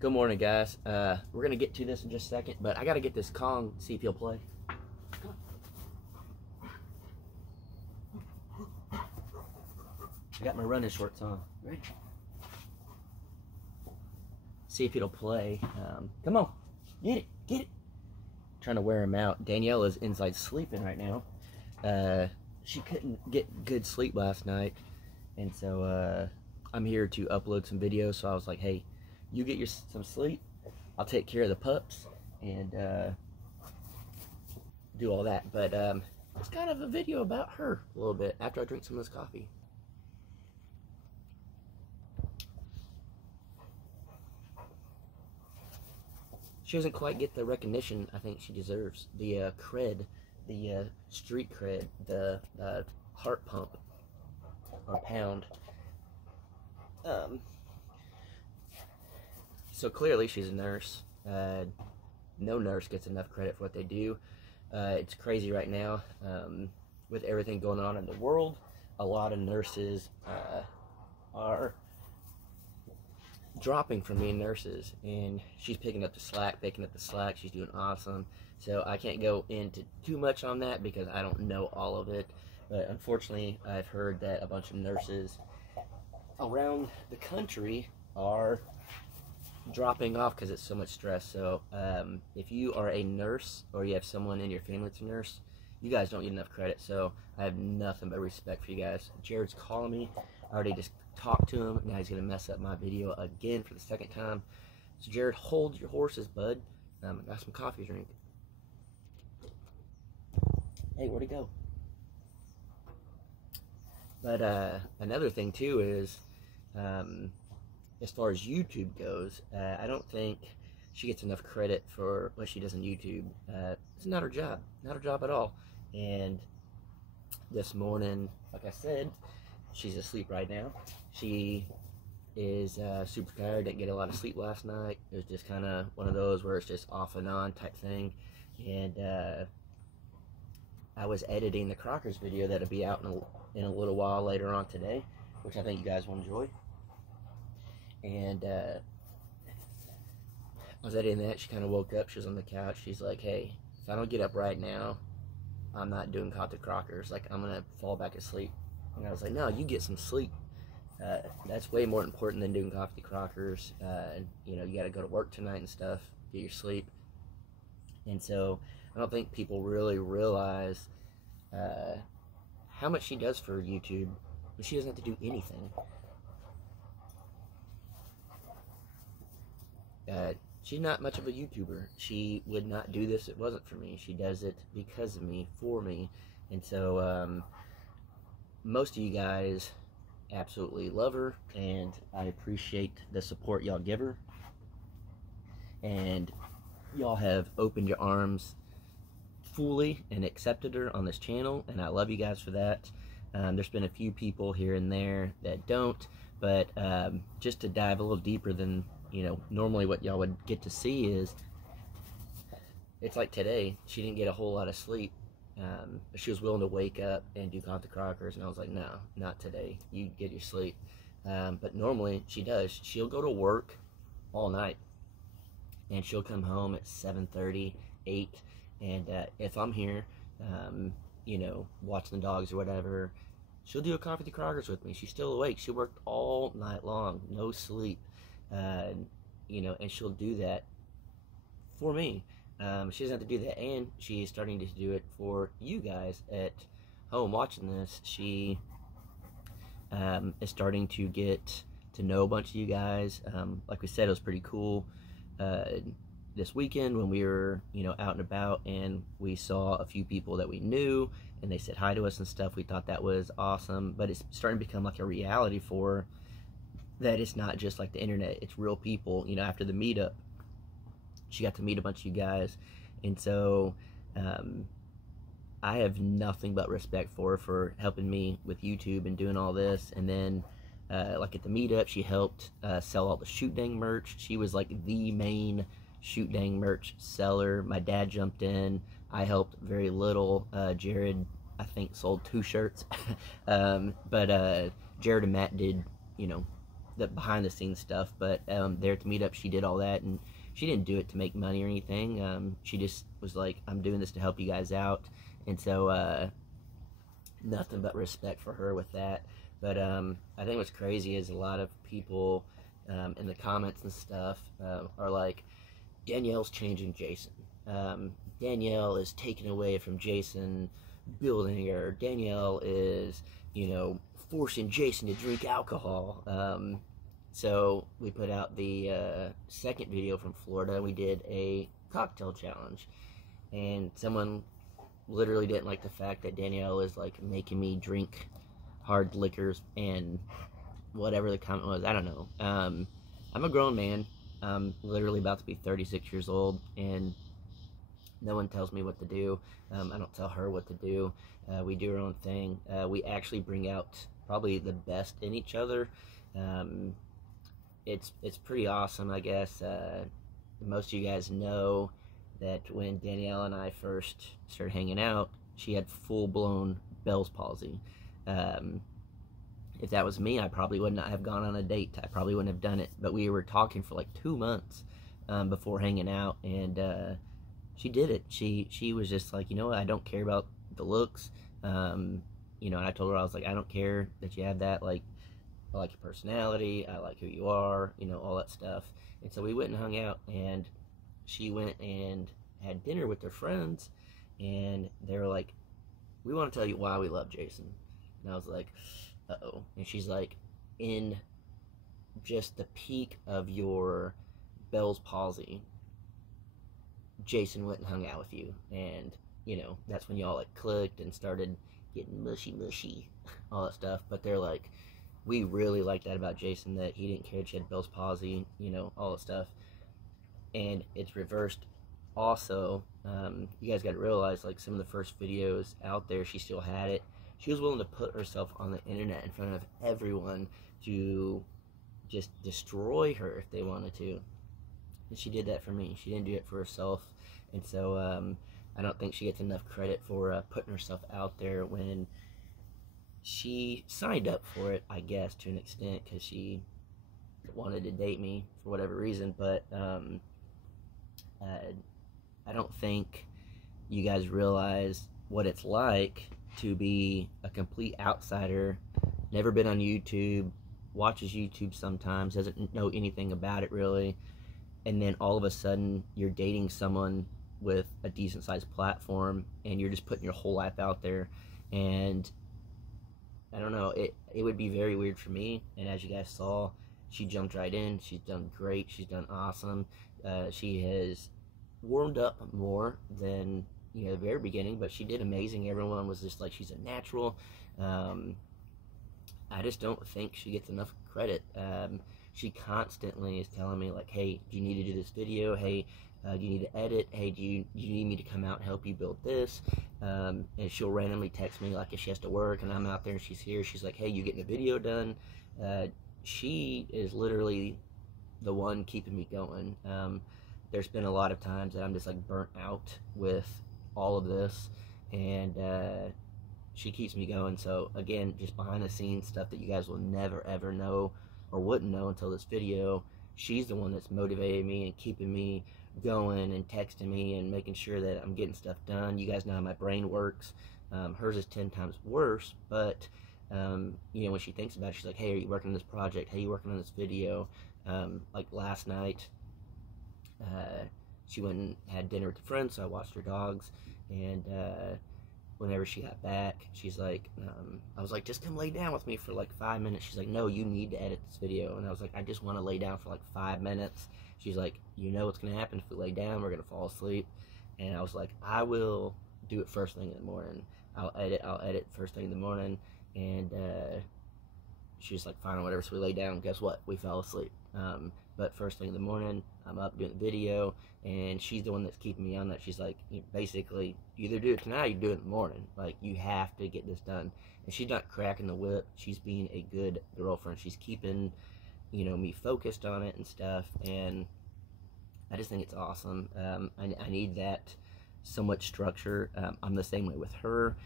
Good morning, guys. We're gonna get to this in just a second, but I gotta get this Kong, see if he'll play. I got my running shorts on. Ready? See if it'll play. Come on, get it. Trying to wear him out. Danielle is inside sleeping right now. She couldn't get good sleep last night, and so I'm here to upload some videos. So I was like, hey, you get some sleep. I'll take care of the pups and do all that. But it's kind of a video about her a little bit after I drink some of this coffee. She doesn't quite get the recognition I think she deserves. The cred, the street cred, the heart pump or pound. So clearly she's a nurse. No nurse gets enough credit for what they do. It's crazy right now with everything going on in the world. A lot of nurses are dropping from being nurses, and she's picking up the slack. She's doing awesome. So I can't go into too much on that because I don't know all of it. But unfortunately, I've heard that a bunch of nurses around the country are dropping off because it's so much stress. So if you are a nurse or you have someone in your family that's a nurse, you guys don't get enough credit. So I have nothing but respect for you guys. Jared's calling me. I already just talked to him. Now he's gonna mess up my video again for the second time. So Jared, hold your horses, bud. I got some coffee to drink. Hey, where'd he go? But another thing too is as far as YouTube goes, I don't think she gets enough credit for what she does on YouTube. It's not her job at all. And this morning, like I said, she's asleep right now. She is super tired, didn't get a lot of sleep last night. It was just kind of one of those where it's just off and on type thing. And I was editing the Crockers video that'll be out in a little while later on today, which I think you guys will enjoy. And I was editing that. She kind of woke up. She was on the couch. She's like, hey, if I don't get up right now, I'm not doing Caught the Crockers. Like, I'm gonna fall back asleep. And I was like, no, you get some sleep. That's way more important than doing Coffee Crockers. You know, you got to go to work tonight and stuff. Get your sleep. And so I don't think people really realize how much she does for YouTube, but she doesn't have to do anything. She's not much of a YouTuber. She would not do this if it wasn't for me. She does it because of me, for me. And so most of you guys absolutely love her, and I appreciate the support y'all give her. And y'all have opened your arms fully and accepted her on this channel, and I love you guys for that. There's been a few people here and there that don't, but just to dive a little deeper than normally what y'all would get to see is, it's like today, she didn't get a whole lot of sleep. But she was willing to wake up and do Caught the Crockers, and I was like, no, not today. You get your sleep. But normally she does. She'll go to work all night, and she'll come home at 7:30, 8, and if I'm here, watching the dogs or whatever, she'll do a Coffee the Crockers with me. She's still awake. She worked all night long, no sleep, and she'll do that for me. She doesn't have to do that, and she is starting to do it for you guys at home watching this. She is starting to get to know a bunch of you guys. Like we said, it was pretty cool this weekend when we were out and about, and we saw a few people that we knew, and they said hi to us and stuff. We thought that was awesome, but it's starting to become like a reality for her, that it's not just like the internet, it's real people. After the meetup, she got to meet a bunch of you guys, and so I have nothing but respect for her for helping me with YouTube and doing all this. And then like at the meetup, she helped sell all the Shoot Dang merch. She was like the main Shoot Dang merch seller. My dad jumped in. I helped very little. Jared, I think, sold 2 shirts. But Jared and Matt did, the behind the scenes stuff. But there at the meetup, she did all that, and she didn't do it to make money or anything. She just was like, I'm doing this to help you guys out. And so nothing but respect for her with that. But I think what's crazy is a lot of people in the comments and stuff are like, Danielle's changing Jason. Danielle is taking away from Jason building her. Danielle is, forcing Jason to drink alcohol. So we put out the second video from Florida. We did a cocktail challenge, and someone literally didn't like the fact that Danielle is like making me drink hard liquors and whatever the comment was. I don't know. I'm a grown man. I'm literally about to be 36 years old, and no one tells me what to do. I don't tell her what to do. We do our own thing. We actually bring out probably the best in each other. It's pretty awesome, I guess. Most of you guys know that when Danielle and I first started hanging out, she had full-blown Bell's palsy. If that was me, I probably would not have gone on a date. I probably wouldn't have done it. But we were talking for like 2 months before hanging out, and she did it. She was just like, I don't care about the looks. And I told her, I was like, I don't care that you have that. Like, I like your personality. I like who you are. All that stuff. And so we went and hung out, and she went and had dinner with her friends, and they were like, we want to tell you why we love Jason. And I was like, uh-oh. And she's like, in just the peak of your Bell's palsy, Jason went and hung out with you, and that's when y'all like clicked and started getting mushy, all that stuff. But they're like, we really like that about Jason, that he didn't care that she had Bell's palsy, all that stuff. And it's reversed also. You guys got to realize, like, some of the first videos out there, she still had it. She was willing to put herself on the internet in front of everyone to just destroy her if they wanted to. And she did that for me. She didn't do it for herself. And so I don't think she gets enough credit for putting herself out there when she signed up for it, I guess, to an extent, because she wanted to date me for whatever reason. But I don't think you guys realize what it's like to be a complete outsider, never been on YouTube, watches YouTube sometimes, doesn't know anything about it really, and then all of a sudden you're dating someone with a decent sized platform, and you're just putting your whole life out there. And I don't know, it would be very weird for me. And as you guys saw, she jumped right in. She's done great. She's done awesome. She has warmed up more than the very beginning, but she did amazing. Everyone was just like, she's a natural. I just don't think she gets enough credit. She constantly is telling me like, hey, do you need to do this video? Hey, do you need to edit? Hey, do you need me to come out and help you build this? And she'll randomly text me like if she has to work and I'm out there and she's here. She's like, hey, you getting a video done? She is literally the one keeping me going. There's been a lot of times that I'm just like burnt out with all of this, and she keeps me going. So again, just behind the scenes stuff that you guys will never ever know or wouldn't know until this video. She's the one that's motivating me and keeping me going and texting me and making sure that I'm getting stuff done. You guys know how my brain works. Hers is 10 times worse, but when she thinks about it, she's like, hey, are you working on this project? Hey, you working on this video? Like last night, she went and had dinner with a friend, so I watched her dogs. And whenever she got back, she's like, I was like, just come lay down with me for like 5 minutes. She's like, no, you need to edit this video. And I was like, I just want to lay down for like 5 minutes. She's like, what's going to happen if we lay down? We're going to fall asleep. And I was like, I will do it first thing in the morning. I'll edit first thing in the morning. And she's like, fine, or whatever. So we lay down. Guess what? We fell asleep. But first thing in the morning, I'm up doing the video, and she's the one that's keeping me on that. She's like, basically, you either do it tonight or you do it in the morning. Like, you have to get this done. And she's not cracking the whip. She's being a good girlfriend. She's keeping, me focused on it and stuff. And I just think it's awesome. I need that so much structure. I'm the same way with her.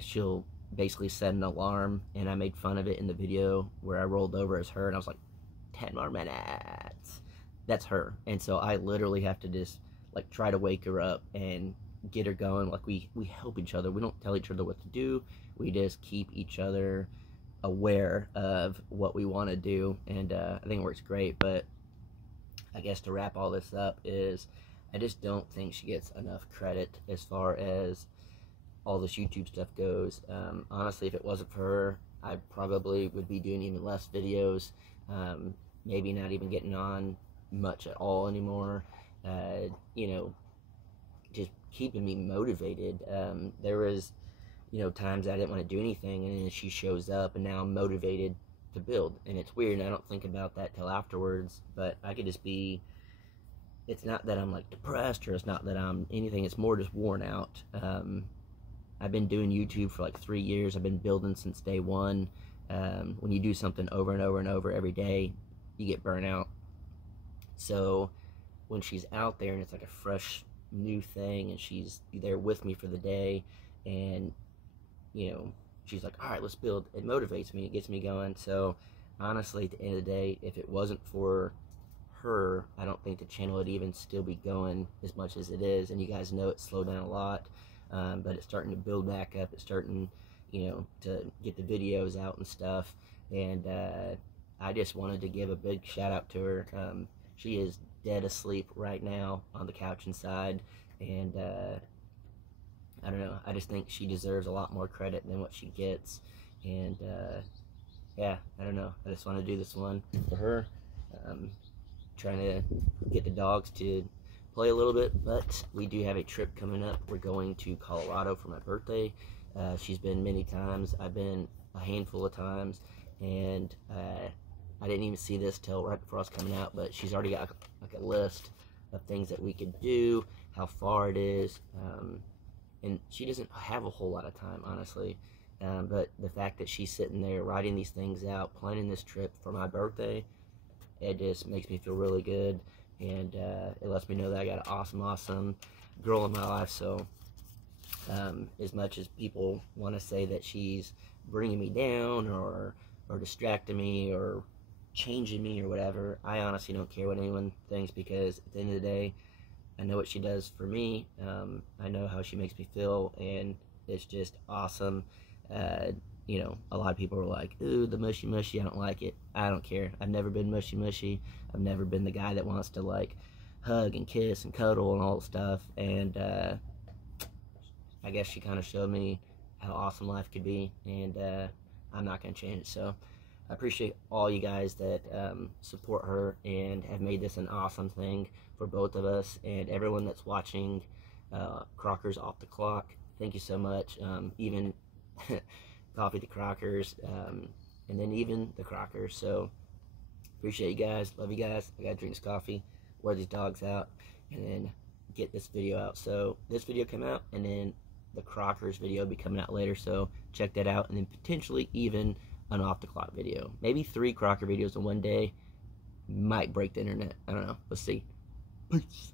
She'll basically set an alarm, and I made fun of it in the video where I rolled over as her, and I was like, 10 more minutes. That's her. And so I literally have to just like try to wake her up and get her going. Like we help each other. We don't tell each other what to do. We just keep each other aware of what we want to do, and I think it works great. But I guess to wrap all this up is I just don't think she gets enough credit as far as all this YouTube stuff goes. Honestly, if it wasn't for her, I probably would be doing even less videos, maybe not even getting on much at all anymore. You know, just keeping me motivated. There was, you know, times I didn't want to do anything, and then she shows up, and now I'm motivated to build. And it's weird, and I don't think about that till afterwards, but I could just be, it's not that I'm like depressed, or it's not that I'm anything, it's more just worn out. I've been doing YouTube for like 3 years. I've been building since day one. When you do something over and over and over every day, you get burnt out. So when she's out there and it's like a fresh new thing, and she's there with me for the day, and you know, she's like, all right, let's build, it motivates me, it gets me going. So honestly, at the end of the day, if it wasn't for her, I don't think the channel would even still be going as much as it is. And you guys know it slowed down a lot, but it's starting to build back up. It's starting, you know, to get the videos out and stuff. And I just wanted to give a big shout out to her. She is dead asleep right now on the couch inside, and I don't know, I just think she deserves a lot more credit than what she gets. And yeah, I don't know, I just want to do this one for her. Trying to get the dogs to play a little bit, but we do have a trip coming up. We're going to Colorado for my birthday. She's been many times, I've been a handful of times, and I didn't even see this till right before I was coming out, but she's already got like a list of things that we could do, how far it is, and she doesn't have a whole lot of time, honestly. But the fact that she's sitting there writing these things out, planning this trip for my birthday, it just makes me feel really good, and it lets me know that I got an awesome girl in my life. So as much as people want to say that she's bringing me down or distracting me or changing me or whatever, I honestly don't care what anyone thinks, because at the end of the day, I know what she does for me. I know how she makes me feel, and it's just awesome. You know, a lot of people are like, ooh, the mushy mushy, I don't like it. I don't care. I've never been mushy mushy. I've never been the guy that wants to like hug and kiss and cuddle and all that stuff. And I guess she kind of showed me how awesome life could be, and I'm not going to change it. So I appreciate all you guys that support her and have made this an awesome thing for both of us, and everyone that's watching Crockers Off the Clock. Thank you so much. Even Coffee the Crockers, and then even the Crockers. So appreciate you guys. Love you guys. I gotta drink this coffee, wear these dogs out, and then get this video out. So this video came out, and then the Crockers video will be coming out later. So check that out, and then potentially even an Off the Clock video. Maybe 3 Crocker videos in one day. Might break the internet. I don't know. Let's see. Peace.